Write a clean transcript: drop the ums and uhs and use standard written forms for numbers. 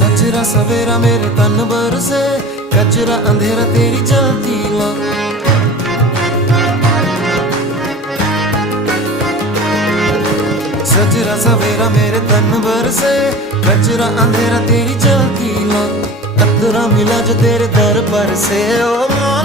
सजरा सवेरा मेरे तन बरसे, कचरा अंधेरा तेरी जलती ला। सजरा सवेरा मेरे तन बरसे, कचरा अंधेरा तेरी जलती ला। अतरा मिला जो तेरे दर पर से, ओ